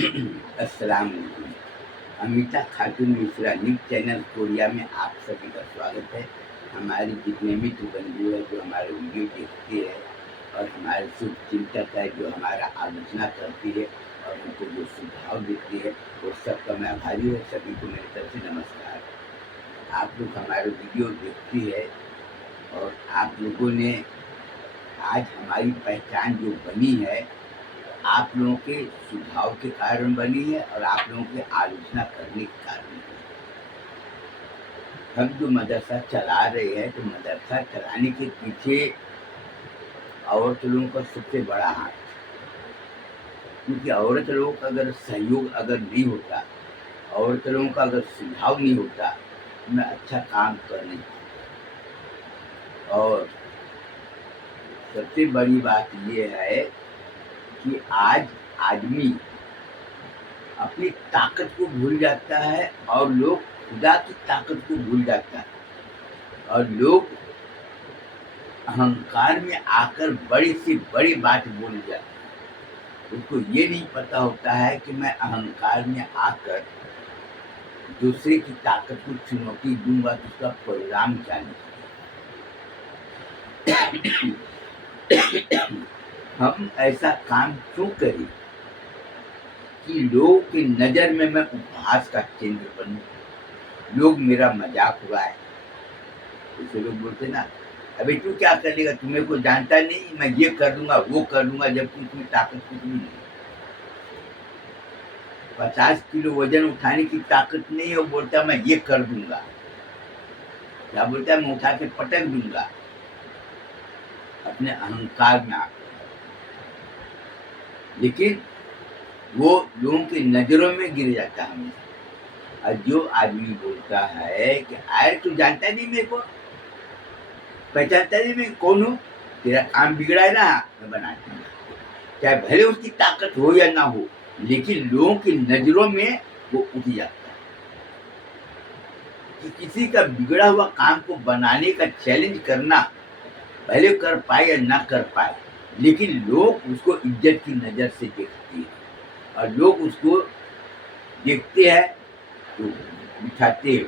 अस्सलाम वालेकुम। अमिता खातून Mishra news channel Korea में आप सभी का स्वागत है। हमारी जितने मित्र बंधु हैं जो हमारे वीडियो देखते हैं और हमारे शुभ चिंतक है जो हमारा आलोचना करती है और हमको जो सुझाव देती है, वो सबका मैं आभारी हूँ। सभी को मेरी तरफ से नमस्कार। आप लोग हमारे वीडियो देखती है और आप लोगों ने आज हमारी पहचान जो बनी है, आप लोगों के सुझाव के कारण बनी है और आप लोगों की आलोचना करने के कारण बनी है। हम जो मदरसा चला रहे हैं, तो मदरसा चलाने के पीछे औरत लोगों का सबसे बड़ा हाथ है। क्योंकि औरत लोगों का अगर सहयोग अगर नहीं होता, औरत लोगों का अगर सुझाव नहीं होता, तो मैं अच्छा काम कर नहीं पाता। और सबसे बड़ी बात ये है कि आज आदमी अपनी ताकत को भूल जाता है और लोग खुदा की ताकत को भूल जाता है और लोग अहंकार में आकर बड़ी से बड़ी बात बोल जाते हैं। उनको ये नहीं पता होता है कि मैं अहंकार में आकर दूसरे की ताकत को चुनौती दूंगा तो उसका परिणाम क्या निकलेगा। हम ऐसा काम क्यों करें कि लोगों की नज़र में मैं उपहास का केंद्र बनूं, लोग मेरा मजाक उड़ाए। जैसे लोग बोलते ना, अबे तू क्या कर लेगा, तुम्हें कोई जानता नहीं, मैं ये कर दूंगा वो कर दूंगा, जबकि तुम्हें ताकत कुछ भी नहीं। 50 किलो वजन उठाने की ताकत नहीं है, वो बोलता मैं ये कर दूंगा। क्या बोलता है, मैं उठा के पटक दूंगा अपने अहंकार में आकर। लेकिन वो लोगों की नजरों में गिर जाता है हमेशा। और जो आदमी बोलता है कि अरे तू जानता नहीं मेरे को, पहचानता नहीं मैं कौन हूँ, तेरा काम बिगड़ा है ना, मैं बना दूंगा। चाहे भले उसकी ताकत हो या ना हो, लेकिन लोगों की नजरों में वो उठ जाता है। कि किसी का बिगड़ा हुआ काम को बनाने का चैलेंज करना, भले कर पाए या ना कर पाए, लेकिन लोग उसको इज्जत की नजर से देखते हैं और लोग उसको देखते हैं तो बिठाते हैं।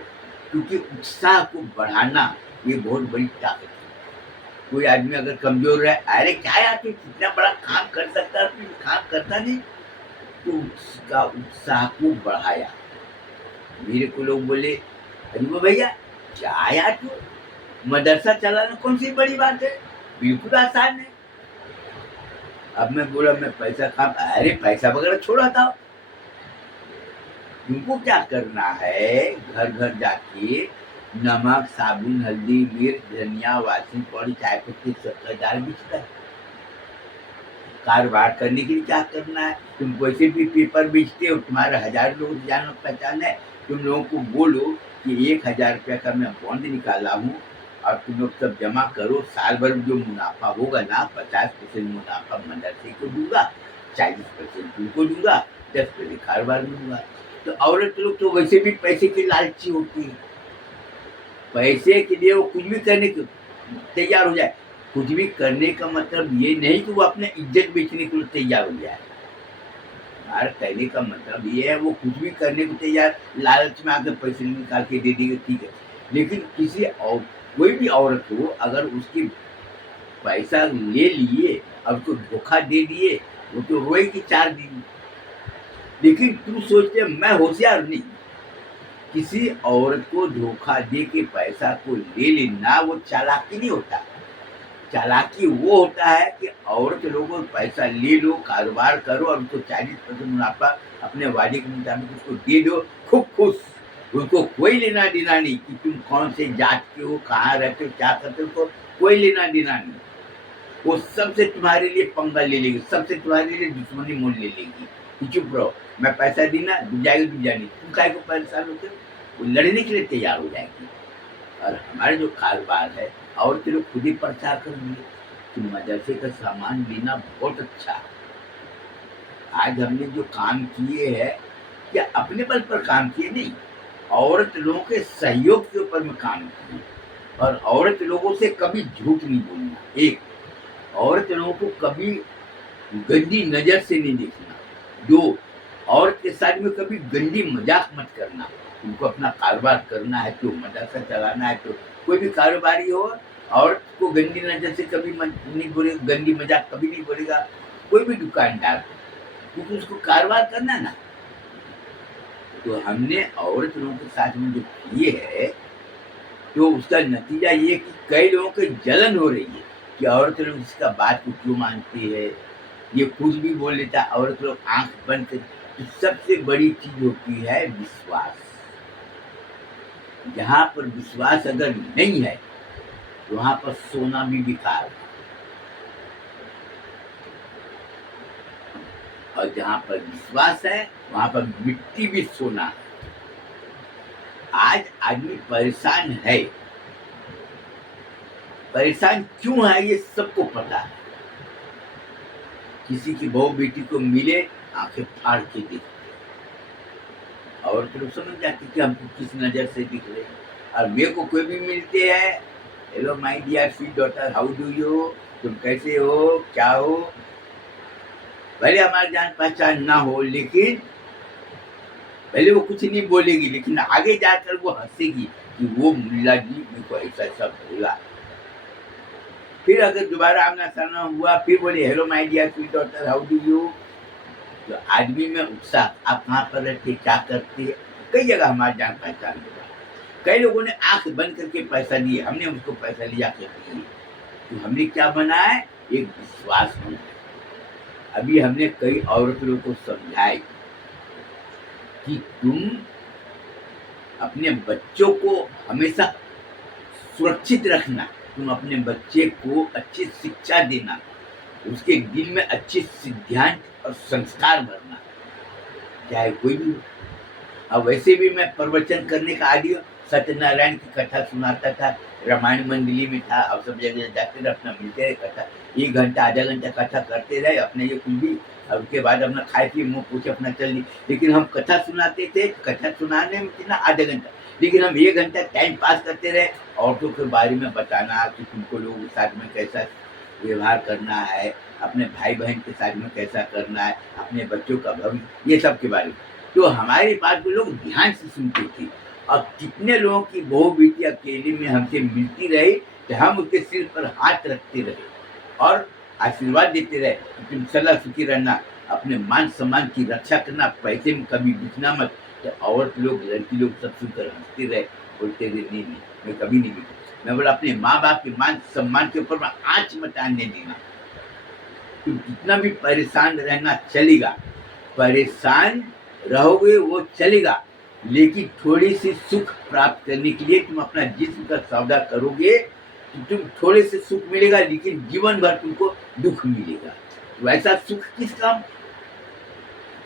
क्योंकि उत्साह को बढ़ाना ये बहुत बड़ी ताकत है। कोई आदमी अगर कमजोर है, अरे क्या यार तू इतना बड़ा काम कर सकता है, तू काम करता नहीं, तो उसका उत्साह को बढ़ाया। मेरे को लोग बोले, अरे भैया क्या यार तू, मदरसा चलाना कौन सी बड़ी बात है, बिल्कुल आसान है। अब मैं बोला मैं पैसा काम, अरे पैसा वगैरह छोड़ा था, तुमको क्या करना है, घर घर जाके नमक साबुन हल्दी मिर्च धनिया वासी पौड़ी चाय पत्ती सब दाल बिकता है। कारोबार करने के लिए क्या करना है, तुम वैसे भी पेपर बेचते हो, तुम्हारे 1000 लोग जान पहचान है, तुम लोगों को बोलो कि 1000 रुपया का मैं बॉन्ड निकाला हूँ और तुम लोग सब जमा करो, साल भर जो मुनाफा होगा ना, 50% मुनाफा मदरसे को दूंगा, 40% तुमको दूंगा, 10% कारोबार में दूंगा। तो औरत लोग तो वैसे भी पैसे की लालची होती है, पैसे के लिए वो कुछ भी करने को तैयार हो जाए। कुछ भी करने का मतलब ये नहीं कि वो अपने इज्जत बेचने के लिए तैयार हो जाए। हमारा कहने का मतलब ये है, वो कुछ भी करने को तैयार, लालच में आकर पैसे निकाल के दे देंगे, ठीक है। लेकिन किसी और कोई भी औरत हो, अगर उसकी पैसा ले लिए और उसको धोखा दे दिए, वो तो रोएगी 4 दिन। लेकिन तू सोचते मैं होशियार नहीं, किसी औरत को धोखा दे के पैसा को ले लेना वो चालाकी नहीं होता। चालाकी वो होता है कि औरत लोगों को पैसा ले लो, कारोबार करो और उसको 40% मुनाफा अपने वादे के मुताबिक उसको दे दो, खूब खुश। उसको कोई लेना देना नहीं कि तुम कौन से जात के हो, कहाँ रहते हो, क्या करते हो, उसको कोई लेना देना नहीं। वो सबसे तुम्हारे लिए पंगा ले लेगी, सबसे तुम्हारे लिए दुश्मनी मोल ले लेगी कि चुप रहो, मैं पैसा देना डूब जाएगी, डूब जाएगी, तुम काहे को परेशान होते हो। वो लड़ने के लिए तैयार हो जाएगी। और हमारे जो कारोबार है, औरतें लोग खुद ही प्रचार करेंगे कि मदरसे का सामान लेना बहुत अच्छा है। आज हमने जो काम किए हैं, क्या अपने बल पर काम किए नहीं, औरत लोगों के सहयोग के ऊपर में काम किए। और औरत लोगों से कभी झूठ नहीं बोलना, एक औरत लोगों को कभी गंदी नजर से नहीं देखना, दो औरत के साथ में कभी गंदी मजाक मत करना। तुमको अपना कारोबार करना है तो मदरसा चलाना है तो कोई भी कारोबारी हो, औरत को गंदी नजर से कभी नहीं बोले, गंदी मजाक कभी नहीं बोलेगा कोई भी दुकानदार, क्योंकि उसको कारोबार करना ना। तो हमने औरत लोगों के साथ में जो किए है, तो उसका नतीजा ये कि कई लोगों को जलन हो रही है कि औरत लोग इसका बात को क्यों मानती है, ये कुछ भी बोल लेता है, औरत लोग आंख बंद कर। तो सबसे बड़ी चीज होती है विश्वास। जहाँ पर विश्वास अगर नहीं है तो वहां पर सोना भी बेकार है, और जहाँ पर विश्वास है वहां पर मिट्टी भी सोना है। आज आदमी परेशान है, परेशान क्यों है ये सबको पता है। किसी की बहू बेटी को मिले, आंखें फाड़ के देखते, और तो समझ जाती कि हमको किस नजर से दिख रहे हैं। और मेरे को कोई भी मिलते हैं, hello my dear sweet daughter, how do you, तुम कैसे हो, क्या हो। भले हमारी जान पहचान ना हो, लेकिन पहले वो कुछ नहीं बोलेगी, लेकिन आगे जाकर वो हंसेगी कि वो मुल्ला जी मेरे को ऐसा ऐसा बोला। फिर अगर दोबारा आमना सामना हुआ, फिर बोले hello my dear sweet daughter, how do you. तो आदमी में उत्साह, आप कहाँ पर रहते, क्या करते, कई जगह हमारी जान पहचान होगा। कई लोगों ने आंख बंद करके पैसा दिए, हमने उसको पैसा लिया के दिए, तो हमने क्या बनाया, एक विश्वास बनाया। अभी हमने कई औरतों को समझाए कि तुम अपने बच्चों को हमेशा सुरक्षित रखना, तुम अपने बच्चे को अच्छी शिक्षा देना, उसके दिल में अच्छे सिद्धांत और संस्कार भरना, चाहे कोई भी हो। अब वैसे भी मैं प्रवचन करने का आदि हूँ, सत्यनारायण की कथा सुनाता था, रामायण मंडली में था, अब सब जगह जाते रहे, अपना मिलते रहे, कथा 1 घंटा आधा घंटा कथा करते रहे अपने, ये कुछ भी, और उसके बाद अपना खाए पिए मुँह पूछे अपना चल ली। लेकिन हम कथा सुनाते थे, कथा सुनाने में कितना आधा घंटा, लेकिन हम 1 घंटा टाइम पास करते रहे, औरतों के बारे में बताना कि तुमको लोगों के साथ में कैसा व्यवहार करना है, अपने भाई बहन के साथ में कैसा करना है, अपने बच्चों का भविष्य, ये सब के बारे में। तो हमारी बात को लोग ध्यान से सुनते थे, और कितने लोगों की बहू बेटी अकेले में हमसे मिलती रही कि हम उसके सिर पर हाथ रखते रहे और आशीर्वाद देते रहे कि तुम सदा सुखी रहना, अपने मान सम्मान की रक्षा करना, पैसे में कभी बिकना मत। तो औरत लोग, लड़की लोग सब सुनकर हंसते रहे, बोलते रहे नहीं नहीं, मैं कभी नहीं बिकूँ। मैं बोला अपने माँ बाप के मान सम्मान के ऊपर आँच मत आने देना। तुम कितना भी परेशान रहना चलेगा, परेशान रहोगे वो चलेगा, लेकिन थोड़ी सी सुख प्राप्त करने के लिए तुम अपना जिस्म का सौदा करोगे, तो तुम थोड़े से सुख मिलेगा, लेकिन जीवन भर तुमको दुख मिलेगा। तो ऐसा सुख किस काम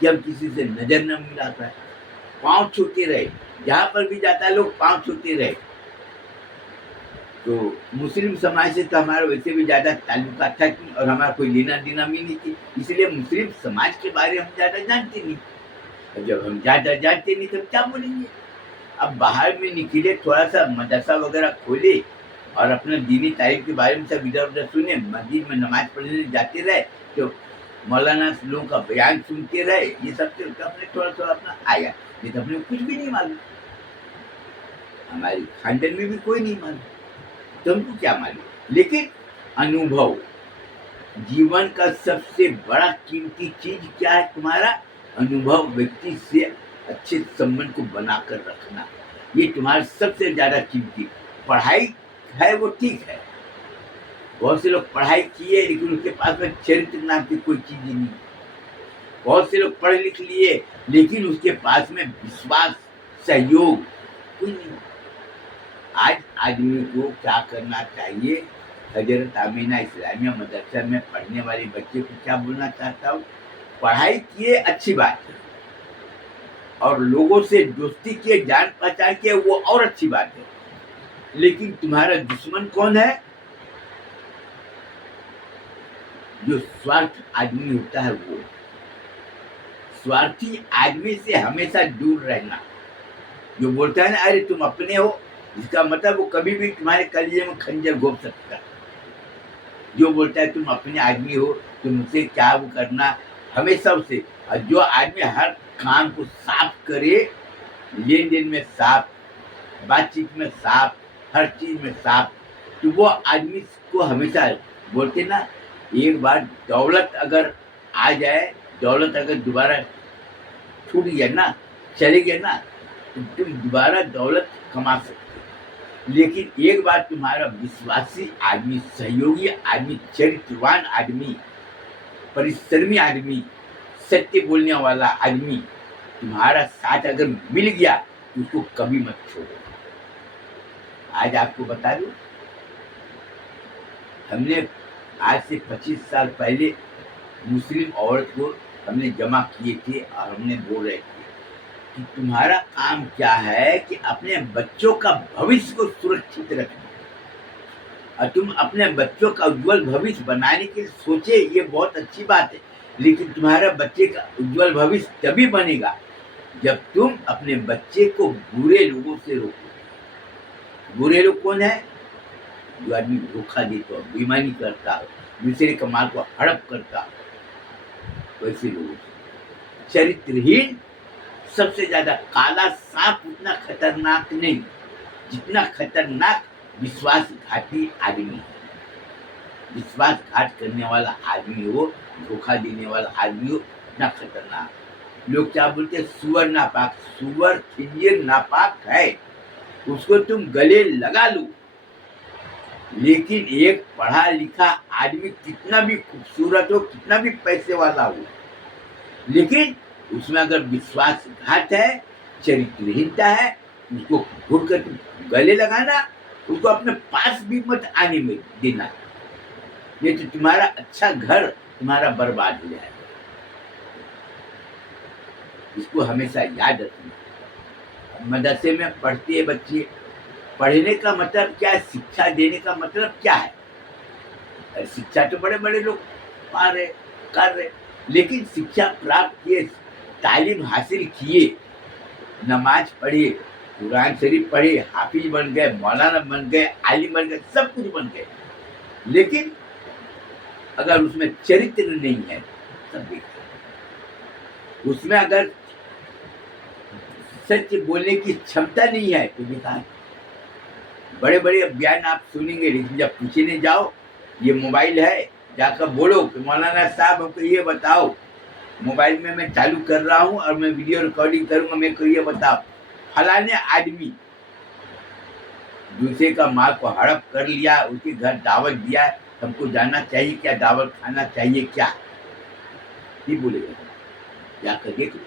कि हम किसी से नजर न मिला पाए, पाँव छूते रहे, जहाँ पर भी जाता है लोग पाँव छूते रहे। तो मुस्लिम समाज से तो हमारा वैसे भी ज़्यादा ताल्लुकात था और हमारा कोई लेना देना भी नहीं थी, इसलिए मुस्लिम समाज के बारे में हम ज़्यादा जानते नहीं। और जब हम ज़्यादा जानते नहीं तो क्या बोलेंगे। अब बाहर में निकले, थोड़ा सा मदरसा वगैरह खोले और अपना दीनी तारीफ के बारे में सब इधर उधर सुने, मस्जिद में नमाज पढ़ने जाते रहे, तो मौलाना लोगों का बयान सुनते रहे, ये सब तो अपने थोड़ा थोड़ा अपना आया, नहीं तो अपने कुछ भी नहीं मालूम, हमारी खानदान में भी कोई नहीं मालूम, तुमको क्या मालूम। लेकिन अनुभव, जीवन का सबसे बड़ा कीमती चीज क्या है, तुम्हारा अनुभव। व्यक्ति से अच्छे संबंध को बनाकर रखना, ये तुम्हारा सबसे ज्यादा कीमती। पढ़ाई है वो ठीक है, बहुत से लोग पढ़ाई किए लेकिन उसके पास में चरित्र नाम की कोई चीज ही नहीं। बहुत से लोग पढ़ लिख लिए लेकिन उसके पास में विश्वास, सहयोग कोई नहीं। आज आदमी को क्या करना चाहिए, हजरत आमीना इस्लामिया मदरसा में पढ़ने वाले बच्चे को क्या बोलना चाहता हूँ, पढ़ाई किए अच्छी बात है, और लोगों से दोस्ती किए, जान पहचान किए, वो और अच्छी बात है, लेकिन तुम्हारा दुश्मन कौन है, जो स्वार्थ आदमी होता है। वो स्वार्थी आदमी से हमेशा दूर रहना। जो बोलता है ना अरे तुम अपने हो, इसका मतलब वो कभी भी तुम्हारे कलिजे में खंजर घोप सकता है। जो बोलता है तुम अपने आदमी हो, तुमसे क्या वो करना, हमेशा उसे। और जो आदमी हर कान को साफ करे, लेन देन में साफ, बातचीत में साफ, हर चीज में साफ, तो वो आदमी को हमेशा बोलते ना, एक बार दौलत अगर आ जाए, दौलत अगर दोबारा छूट गया ना, चले गया ना, तो तुम दोबारा दौलत कमा सकते हो। लेकिन एक बार तुम्हारा विश्वासी आदमी, सहयोगी आदमी, चरित्रवान आदमी, परिश्रमी आदमी, सत्य बोलने वाला आदमी तुम्हारा साथ अगर मिल गया तो उसको कभी मत छोड़ो। आज आपको बता दूं, हमने आज से 25 साल पहले मुस्लिम औरत को हमने जमा किए थे और हमने बोल रहे थे कि तुम्हारा काम क्या है कि अपने बच्चों का भविष्य को सुरक्षित रखना, और तुम अपने बच्चों का उज्जवल भविष्य बनाने के लिए सोचे, ये बहुत अच्छी बात है, लेकिन तुम्हारा बच्चे का उज्जवल भविष्य तभी बनेगा जब तुम अपने बच्चे को बुरे लोगों से रोको। बुरे लोग कौन है? जो आदमी धोखा देता हो, बेईमानी करता हो, दूसरे का माल को हड़प करता हो, वैसे लोगों से। चरित्रहीन सबसे ज्यादा, काला सांप उतना खतरनाक नहीं जितना खतरनाक विश्वासघाती आदमी है। विश्वासघात करने वाला आदमी हो, धोखा देने वाला आदमी हो, इतना खतरनाक। लोग क्या बोलते हैं? सुअर नापाक, सुअर खिंजीर नापाक है, उसको तुम गले लगा लो, लेकिन एक पढ़ा लिखा आदमी कितना भी खूबसूरत हो, कितना भी पैसे वाला हो, लेकिन उसमें अगर विश्वासघात है, चरित्रहीनता है, उसको घूर कर गले लगाना, उसको अपने पास भी मत आने में देना, ये तो तुम्हारा अच्छा घर तुम्हारा बर्बाद हो जाएगा। इसको हमेशा याद रखना। मदरसे में पढ़ते हैं बच्चे, पढ़ने का मतलब क्या है? शिक्षा देने का मतलब क्या है? अरे शिक्षा तो बड़े बड़े लोग पा रहे, कर रहे, लेकिन शिक्षा प्राप्त किए, तालीम हासिल किए, नमाज पढ़े, कुरान शरीफ पढ़े, हाफिज बन गए, मौलाना बन गए, आलिम बन गए, सब कुछ बन गए, लेकिन अगर उसमें चरित्र नहीं है, सब देखिए, उसमें अगर सच बोलने की क्षमता नहीं है तो बेकार। बड़े बड़े बयान आप सुनेंगे, लेकिन जब पूछने जाओ, ये मोबाइल है, जाकर बोलो कि मौलाना साहब हमको ये बताओ, मोबाइल में मैं चालू कर रहा हूँ और मैं वीडियो रिकॉर्डिंग करूंगा, मेरे को ये बताओ, फलाने आदमी दूसरे का माल को हड़प कर लिया, उसके घर दावत दिया, हमको जानना चाहिए क्या, दावत खाना चाहिए क्या? ये बोलेगा, जाकर देख लो।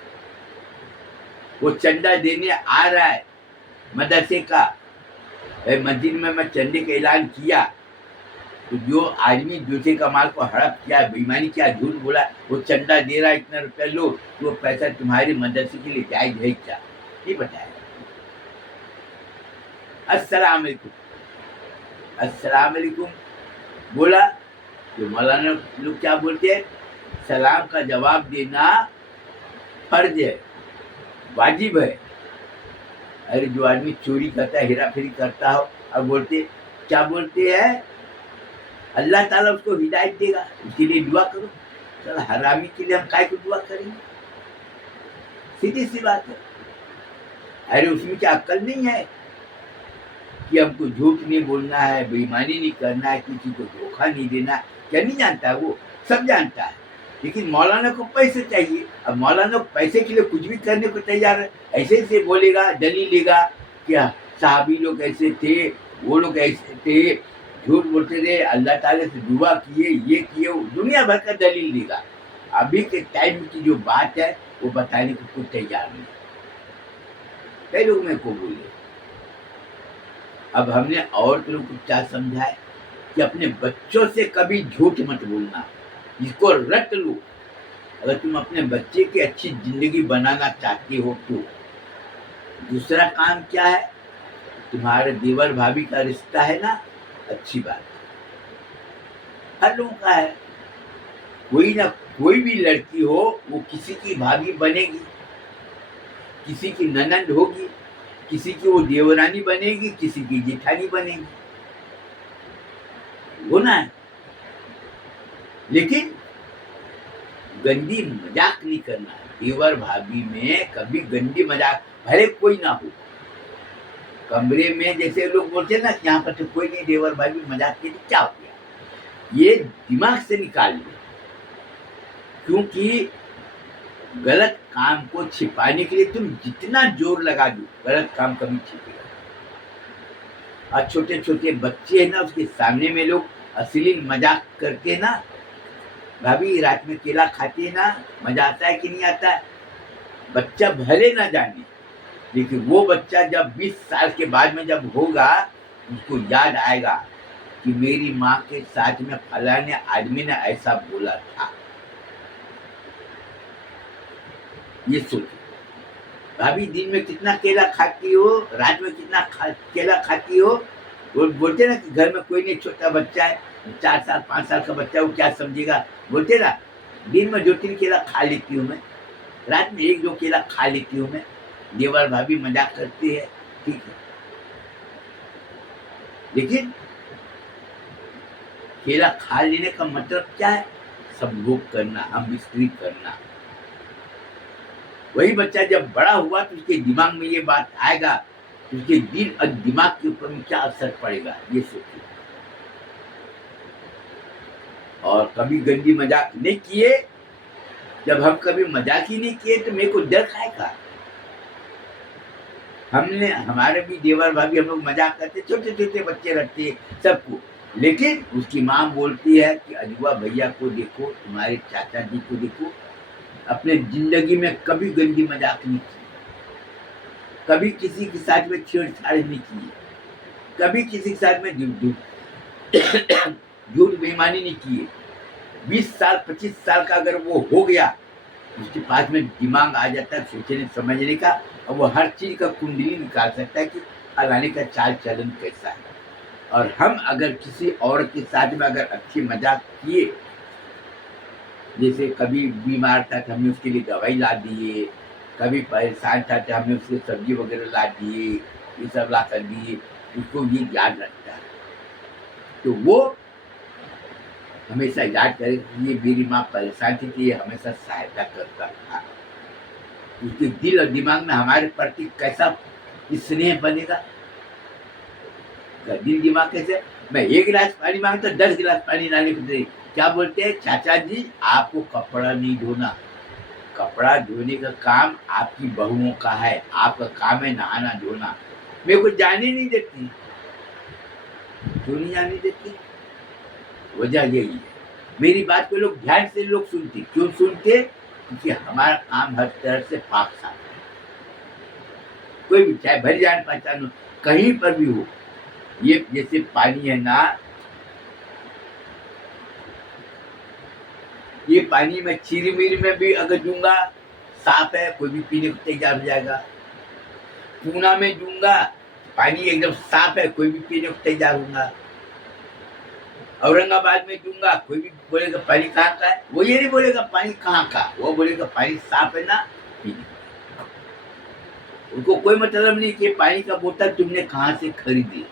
वो चंदा देने आ रहा है मदरसे का, मस्जिद में मैं चंदे का ऐलान किया, तो जो आदमी दूसरे का माल को हड़प किया, बेईमानी किया, झूठ बोला, वो चंदा दे रहा है, इतना रुपया लो, तो वो पैसा तुम्हारे मदरसे के लिए जायज है क्या? ये बताया। अस्सलाम वालेकुम, अस्सलाम वालेकुम बोला तो मौलाना लोग क्या बोलते हैं? सलाम का जवाब देना फर्ज है, वाजिब है। अरे जो आदमी चोरी करता है, हेरा फेरी करता हो, और बोलते क्या बोलते हैं? अल्लाह ताला उसको हिदायत देगा, उसके लिए दुआ करो। चल हरामी के लिए हम काय को दुआ करेंगे? सीधी सी बात है। अरे उसमें क्या अक्ल नहीं है कि हमको झूठ नहीं बोलना है, बेईमानी नहीं करना है, किसी को धोखा नहीं देना? क्या नहीं जानता? वो सब जानता है, लेकिन मौलाना को पैसे चाहिए। अब मौलाना पैसे के लिए कुछ भी करने को तैयार है, ऐसे ऐसे बोलेगा, दलील लेगा, क्या साहबी लोग ऐसे थे, वो लोग ऐसे थे, झूठ बोलते थे, अल्लाह ताला से दुआ किए, ये किए, वो दुनिया भर का दलील देगा। अभी के टाइम की जो बात है वो बताने को कोई तैयार नहीं। कई लोग मेरे को बोले। अब हमने और लोगों को क्या समझाए कि अपने बच्चों से कभी झूठ मत बोलना, इसको रट लो। अगर तुम अपने बच्चे की अच्छी जिंदगी बनाना चाहते हो तो दूसरा काम क्या है? तुम्हारे देवर भाभी का रिश्ता है ना, अच्छी बात है, हर लोगों का है। कोई ना कोई भी लड़की हो, वो किसी की भाभी बनेगी, किसी की ननंद होगी, किसी की वो देवरानी बनेगी, किसी की जेठानी बनेगी, होना है। लेकिन गंदी मजाक नहीं करना है, देवर भाभी में कभी गंदी मजाक भले कोई ना हो, कमरे में जैसे लोग बोलते हैं ना कि यहाँ पर तो कोई नहीं, देवर भाभी मजाक की तो क्या हो गया, ये दिमाग से निकाल लो। क्योंकि गलत काम को छिपाने के लिए तुम जितना जोर लगा दो, गलत काम कभी छिपेगा। और छोटे छोटे बच्चे हैं ना, उसके सामने में लोग अश्लील मजाक करके ना, भाभी रात में केला खाती है ना, मजा आता है कि नहीं आता है। बच्चा भले ना जाने, लेकिन वो बच्चा जब 20 साल के बाद में जब होगा, उसको याद आएगा कि मेरी माँ के साथ में फलाने आदमी ने ऐसा बोला था। ये सोचो, भाभी दिन में कितना केला खाती हो, रात में कितना केला खाती हो। वो बोलते ना कि घर में कोई नहीं, छोटा बच्चा है, 4 साल 5 साल का बच्चा, वो क्या समझेगा। बोलते ना दिन में 2-3 केला खा लेती हूँ मैं, रात में 1-2 केला खा लेती हूँ मैं। देवर भाभी मजाक करती है, ठीक है, लेकिन केला खा लेने का मतलब क्या है, संभोग करना, हम स्त्री करना। वही बच्चा जब बड़ा हुआ तो उसके दिमाग में ये बात आएगा, तो उसके दिल और दिमाग के ऊपर में क्या असर पड़ेगा, ये सोचिए। और कभी गंदी मजाक नहीं किए, जब हम कभी मजाक ही नहीं किए तो मेरे को डर खाएगा। हमने हमारे भी देवर भाभी हम लोग मजाक करते, छोटे छोटे बच्चे रखते सबको, लेकिन उसकी माँ बोलती है कि अजुआ भैया को देखो, तुम्हारे चाचा जी को देखो, अपने जिंदगी में कभी गंदी मजाक नहीं की, कभी किसी के साथ में छेड़छाड़ नहीं की, कभी किसी के साथ में झूठ बेईमानी नहीं की। 20 साल 25 साल का अगर वो हो गया, उसके पास में दिमाग आ जाता है सोचने समझने का, और वो हर चीज का कुंडली निकाल सकता है कि फलाने का चाल चलन कैसा है। और हम अगर किसी औरत के साथ में अगर अच्छी मजाक किए, जैसे कभी बीमार था तो हमने उसके लिए दवाई ला दिए, कभी परेशान था तो हमने उसके सब्जी वगैरह ला दिए, ये सब ला कर दिए, उसको ये याद रखता है। तो वो हमेशा याद करे कि ये मेरी माँ परेशान थी, कि ये हमेशा सहायता करता था। उसके दिल और दिमाग में हमारे प्रति कैसा स्नेह बनेगा, दिल दिमाग कैसे। मैं 1 गिलास पानी मांगता, 10 गिलास पानी लाने को दे। क्या बोलते हैं, चाचा जी आपको कपड़ा नहीं धोना, कपड़ा धोने का काम आपकी बहुओं का है, आपका काम है नहाना धोना। मेरे को जाने नहीं देती, क्यों नहीं जाने देती, वजह यही है। मेरी बात को लोग ध्यान से लोग सुनते, क्यों सुनते, क्योंकि हमारा काम हर तरह से पाक साफ है। कोई भी चाहे भरी जान पहचान हो, कहीं पर भी हो, ये जैसे पानी है ना, ये पानी में चीरी मीरी में भी अगर दूंगा, साफ है, कोई भी पीने को तैयार हो जाएगा। पूना में दूंगा, पानी एकदम साफ है, कोई भी पीने को तैयार होगा। औरंगाबाद में दूंगा, कोई भी बोलेगा पानी कहाँ का है, वो ये नहीं बोलेगा पानी कहाँ का, वो बोलेगा पानी साफ है ना, पीने। उनको कोई मतलब नहीं कि पानी का बोतल तुमने कहाँ से खरीदी,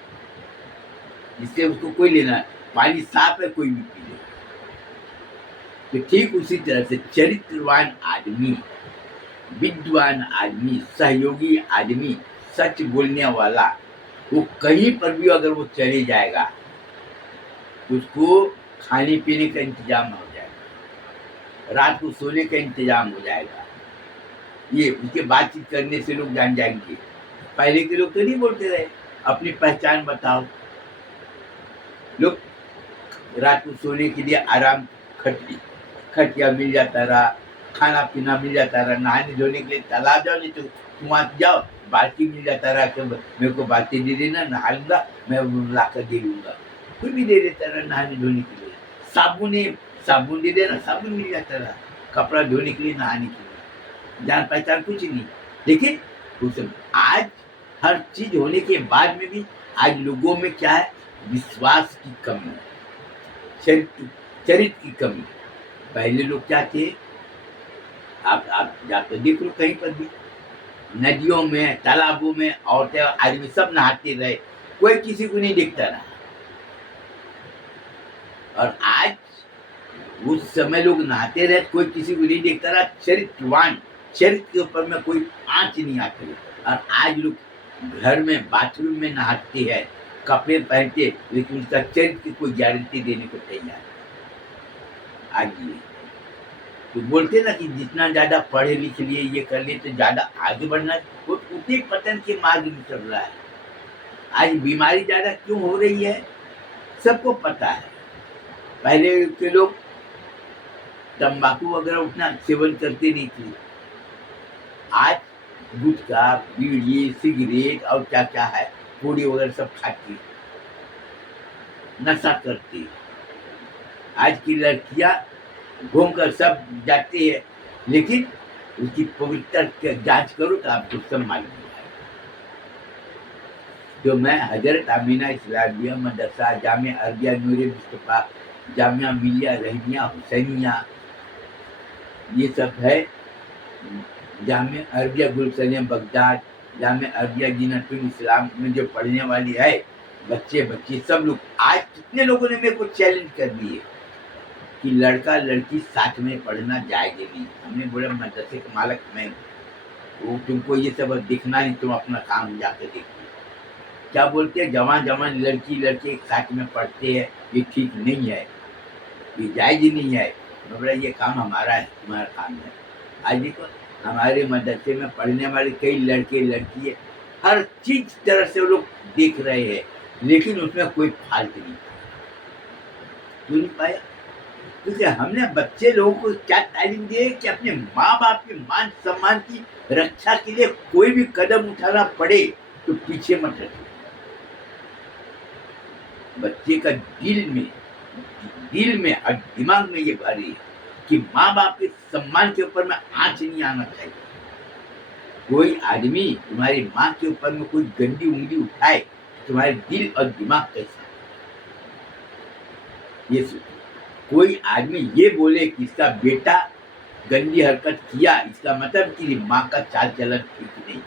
जिससे उसको कोई लेना है, पानी साफ है, कोई भी पी ले। तो ठीक उसी तरह से चरित्रवान आदमी, विद्वान आदमी, सहयोगी आदमी, सच बोलने वाला, वो कहीं पर भी अगर वो चले जाएगा, उसको खाने पीने का इंतजाम हो जाएगा, रात को सोने का इंतजाम हो जाएगा। ये उसके बातचीत करने से लोग जान जाएंगे। पहले के लोग तो नहीं बोलते रहे अपनी पहचान बताओ, लोग रात को सोने के लिए आराम खटिया मिल जाता रहा, खाना पीना मिल जाता रहा, नहाने धोने के लिए तालाब जाओ, नहीं तो कुआं जाओ, बाल्टी मिल जाता रहा कि मेरे को बाल्टी दे देना, नहा लूंगा, मैं ला कर दे दूंगा। कोई भी दे देता रहा नहाने धोने के लिए, साबुन दे देना, साबुन मिल जाता रहा, कपड़ा धोने के लिए, नहाने के लिए, जान पहचान कुछ नहीं। लेकिन उस आज हर चीज होने के बाद में भी आज लोगों में क्या है, विश्वास की कमी, चरित्र की कमी। पहले लोग क्या थे, आप जाकर देख लो कहीं पर भी, नदियों में तालाबों में औरतें आदमी सब नहाते रहे, कोई किसी को नहीं देखता रहा। और आज उस समय लोग नहाते रहे, कोई किसी को नहीं देखता रहा, चरित्रवान चरित्र के ऊपर में कोई आँच नहीं आती। और आज लोग घर में बाथरूम में नहाते हैं, कपड़े पहनते, लेकिन उसका चरित्र की कोई गारंटी देने को तैयार नहीं। आज ये तो बोलते ना कि जितना ज़्यादा पढ़े लिख लिए, ये कर लिए तो ज़्यादा आगे बढ़ना, वो उतने पतन के मार्ग में चल रहा है। आज बीमारी ज़्यादा क्यों हो रही है, सबको पता है। पहले के लोग तंबाकू वगैरह उतना सेवन करते नहीं थे। आज गुटखा, बीड़ी, सिगरेट और क्या-क्या है, पूड़ी वगैरह सब खाती है, नशा करती है। आज की लड़कियाँ घूमकर सब जाती है, लेकिन उसकी पवित्रता की जाँच करो तो आपको सब मालूम हो जाएगा। जो मैं हज़रत आमीना इस्लामिया मदरसा, जामिया अरबिया नूर मुस्तफ़ा, जामिया मिलिया रहमिया हुसैनिया, ये सब है। जामिया अरबिया गुलशनिया बगदाद, जामिया अरबिया जीनतुल इस्लाम में जो पढ़ने वाली है, बच्चे सब लोग, आज कितने लोगों ने मेरे को चैलेंज कर दिए कि लड़का लड़की साथ में पढ़ना जाएगा नहीं। हमने बोला मदरसे का मालिक मैं, वो तुमको ये सब दिखना नहीं, तुम अपना काम जाके देखो। क्या बोलते हैं, जवान लड़की लड़के एक साथ में पढ़ते हैं, ये ठीक नहीं है, ये जायज ही नहीं है। मैं बोला ये काम हमारा है, तुम्हारा काम है। आज देखो हमारे मदरसे में पढ़ने वाले कई लड़के लड़की है, हर चीज तरह से वो लोग देख रहे हैं, लेकिन उसमें कोई फाल्ट नहीं। क्यों नहीं पाया? क्योंकि हमने बच्चे लोगों को क्या तालीम दी है कि अपने माँ बाप के मान सम्मान की रक्षा के लिए कोई भी कदम उठाना पड़े तो पीछे मत हटो। बच्चे का दिल में और दिमाग में ये भरी है कि माँ बाप के सम्मान के ऊपर में आँच नहीं आना चाहिए। कोई आदमी तुम्हारी माँ के ऊपर में कोई गंदी उंगली उठाए, तुम्हारे दिल और दिमाग कैसा, ये सोचो। कोई आदमी ये बोले कि इसका बेटा गंदी हरकत किया, इसका मतलब कि माँ का चाल चलन ठीक नहीं,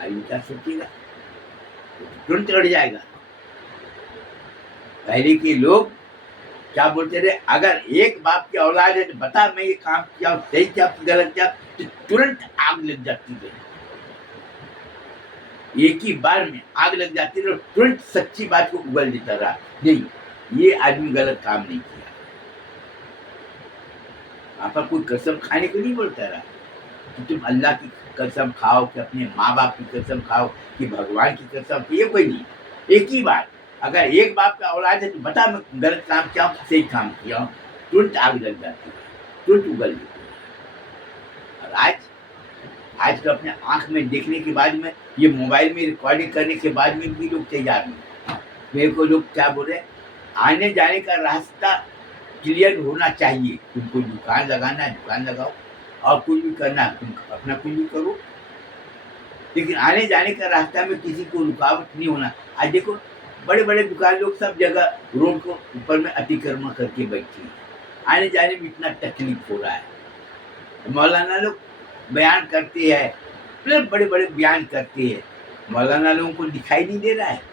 आदमी क्या सोचेगा? तुरंत अड़ जाएगा। पहले के लोग क्या बोलते थे, अगर एक बाप की औलाद है तो बता मैं ये काम किया, सही किया गलत किया, तो तुरंत आग लग जाती है। एक ही बार में आग लग जाती है और तुरंत सच्ची बात को उगल देता रहा, नहीं ये आदमी गलत काम नहीं किया। आपका कोई कसम खाने को नहीं बोलता रहा कि तुम अल्लाह की कसम खाओ, कि अपने माँ बाप की कसम खाओ, कि भगवान की कसम, ये कोई नहीं। एक ही बार, अगर एक बाप का औलाद है तो बता मैं गलत काम किया हूँ, सही काम किया हूँ, तुरंत आग लग जाती है, तुरंत उगल जाती है। और आज तो अपने आंख में देखने के बाद में, ये मोबाइल में रिकॉर्डिंग करने के बाद में भी लोग तैयार नहीं। मेरे को लोग क्या बोल रहे, आने जाने का रास्ता क्लियर होना चाहिए। तुमको दुकान लगाना है दुकान लगाओ, और कुछ भी करना है तुम अपना कुछ भी करो, लेकिन आने जाने का रास्ता में किसी को रुकावट नहीं होना। आज देखो बड़े बड़े दुकान लोग सब जगह रोड को ऊपर में अतिक्रमण करके बैठे हैं, आने जाने में इतना तकलीफ हो रहा है। मौलाना लोग बयान करते हैं, बड़े बड़े बयान करते हैं, मौलाना लोगों को दिखाई नहीं दे रहा है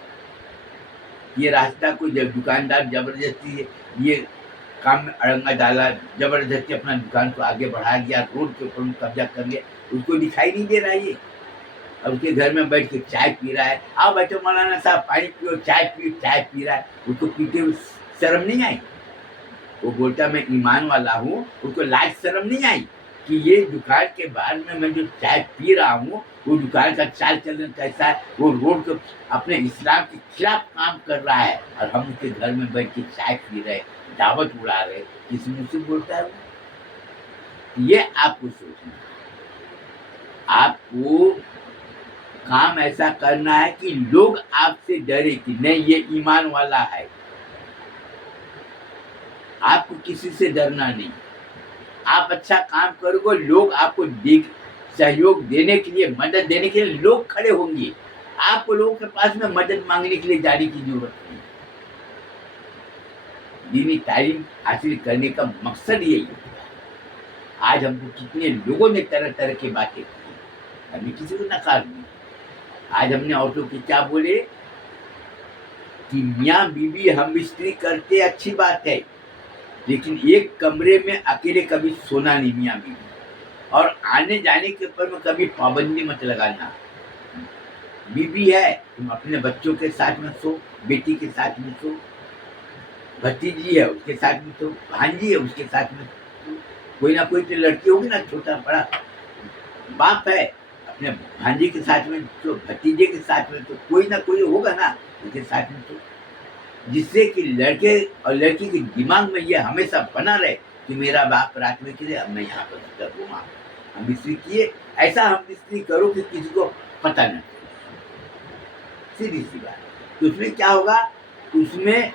ये रास्ता को। जब दुकानदार जबरदस्ती ये काम में अड़ंगा डाला, जबरदस्ती अपना दुकान को आगे बढ़ा दिया, रोड के ऊपर कब्जा कर लिया, उसको दिखाई नहीं दे रहा है ये। अब उसके घर में बैठ के चाय पी रहा है, आओ बैठो मौलाना साहब पानी पियो, चाय पी रहा है, उसको पीते हुए शर्म नहीं आई? वो बोलता मैं ईमान वाला हूँ, उसको लाज शर्म नहीं आई कि ये दुकान के बाहर में मैं जो चाय पी रहा हूँ, वो दुकान का चाल चलन कैसा है, वो रोड को अपने इस्लाम के खिलाफ काम कर रहा है, और हम उसके घर में बैठ के चाय पी रहे, दावत उड़ा रहे, किस मुँह से बोलता है वो? ये आपको सोचना, आपको काम ऐसा करना है कि लोग आपसे डरे कि नहीं ये ईमान वाला है। आपको किसी से डरना नहीं, आप अच्छा काम करोगे, लोग आपको देख सहयोग देने के लिए, मदद देने के लिए लोग खड़े होंगे। आपको लोगों के पास में मदद मांगने के लिए जाने की जरूरत नहीं। दीनी तालीम हासिल करने का मकसद यही है। आज हमको कितने लोगों ने तरह तरह की बातें की, हमने किसी को नकार नहीं। आज हमने औरतों की क्या बोले कि मियाँ बीवी हम स्त्री करते अच्छी बात है, लेकिन एक कमरे में अकेले कभी सोना नहीं मियाँ बीवी। और आने जाने के ऊपर में कभी पाबंदी मत लगाना। बीबी है, तुम अपने बच्चों के साथ में सो, बेटी के साथ में सो, भतीजी है उसके साथ में सो, भांजी है उसके साथ में सो, कोई ना कोई तो लड़की होगी ना, छोटा बड़ा। बाप है, अपने भांजी के साथ में सो, भतीजे के साथ में तो कोई ना कोई होगा ना उसके साथ में सो, जिससे कि लड़के और लड़की के दिमाग में ये हमेशा बना रहे कि मेरा बाप रात में किए, अब मैं यहाँ पर घूमा, हम बिस्त्री किए, ऐसा हम बिस्त्री करो कि किसी को पता न चले। सीधी सी बात। तो उसमें क्या होगा, उसमें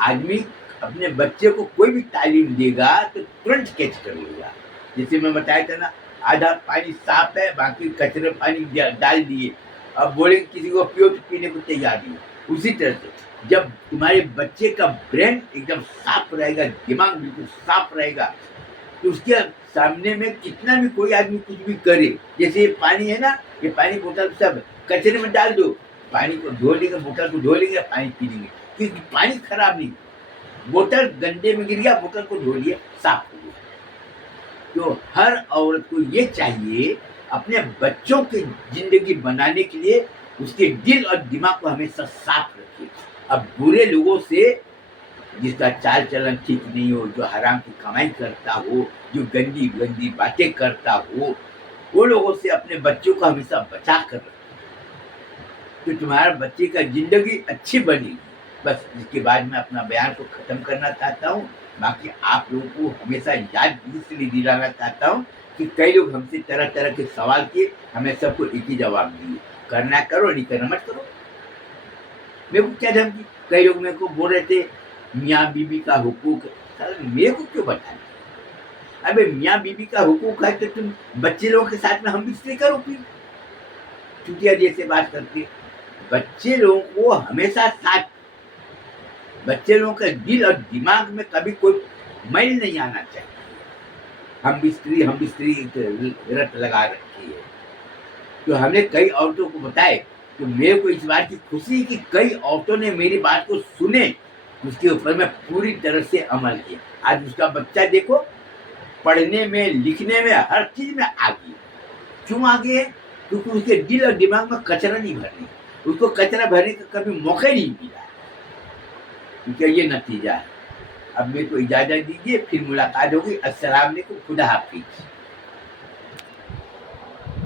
आदमी अपने बच्चे को कोई भी तालीम देगा तो तुरंत कैच कर लेगा। जैसे मैं बताया था ना, आधा पानी साफ है, बाकी कचरे पानी डाल दिए, अब बोले किसी को पियो तो पीने को तैयार नहीं। उसी तरह से जब तुम्हारे बच्चे का ब्रेन एकदम साफ रहेगा, दिमाग बिल्कुल साफ रहेगा, तो उसके सामने में कितना भी कोई आदमी कुछ भी करे, जैसे ये पानी है ना, ये पानी बोतल सब कचरे में डाल दो, पानी को धो लेंगे, बोतल को धो लेंगे, पानी पी लेंगे, क्योंकि पानी खराब नहीं, बोतल गंदे में गिर गया, बोतल को धो लिया, साफ हो गया। तो हर औरत को ये चाहिए अपने बच्चों की जिंदगी बनाने के लिए उसके दिल और दिमाग को हमेशा साफ रखे। अब बुरे लोगों से, जिसका चाल चलन ठीक नहीं हो, जो हराम की कमाई करता हो, जो गंदी गंदी बातें करता हो, वो लोगों से अपने बच्चों को हमेशा बचा कर रखो, तो तुम्हारा बच्चे का जिंदगी अच्छी बनेगी। बस इसके बाद मैं अपना बयान को खत्म करना चाहता हूँ। बाकी आप लोगों को हमेशा याद इसलिए दिलाना चाहता हूँ कि कई लोग हमसे तरह तरह के सवाल किए, हमें सबको एक ही जवाब दिए, करना करो, नहीं करना मत करो। मेरे को क्या धमकी, कई लोग मेरे को बोल रहे थे मियाँ बीबी का हुकूक है, मेरे को क्यों बताना? अबे मियाँ बीबी का हुकूक है तो तुम बच्चे लोगों के साथ में हम बिस्तर करो, फिर चुटिया जैसे बात करते। बच्चे लोगों को हमेशा साथ, बच्चे लोगों के दिल और दिमाग में कभी कोई मैल नहीं आना चाहिए। हम बिस्त्री रट लगा रखी है। तो हमने कई औरतों को बताए, तो मेरे को इस बात की खुशी कि कई औरतों ने मेरी बात को सुने, उसके ऊपर में पूरी तरह से अमल किया। आज उसका बच्चा देखो, पढ़ने में, लिखने में, हर चीज में आगे। क्यों आगे है? क्योंकि उसके दिल और दिमाग में कचरा नहीं भरने, उसको कचरा भरने का कभी मौका ही नहीं मिला। क्योंकि ये नतीजा है। अब मेरे को इजाजत दीजिए, फिर मुलाकात होगी। अस्सलाम वालेकुम, खुदा हाफिज।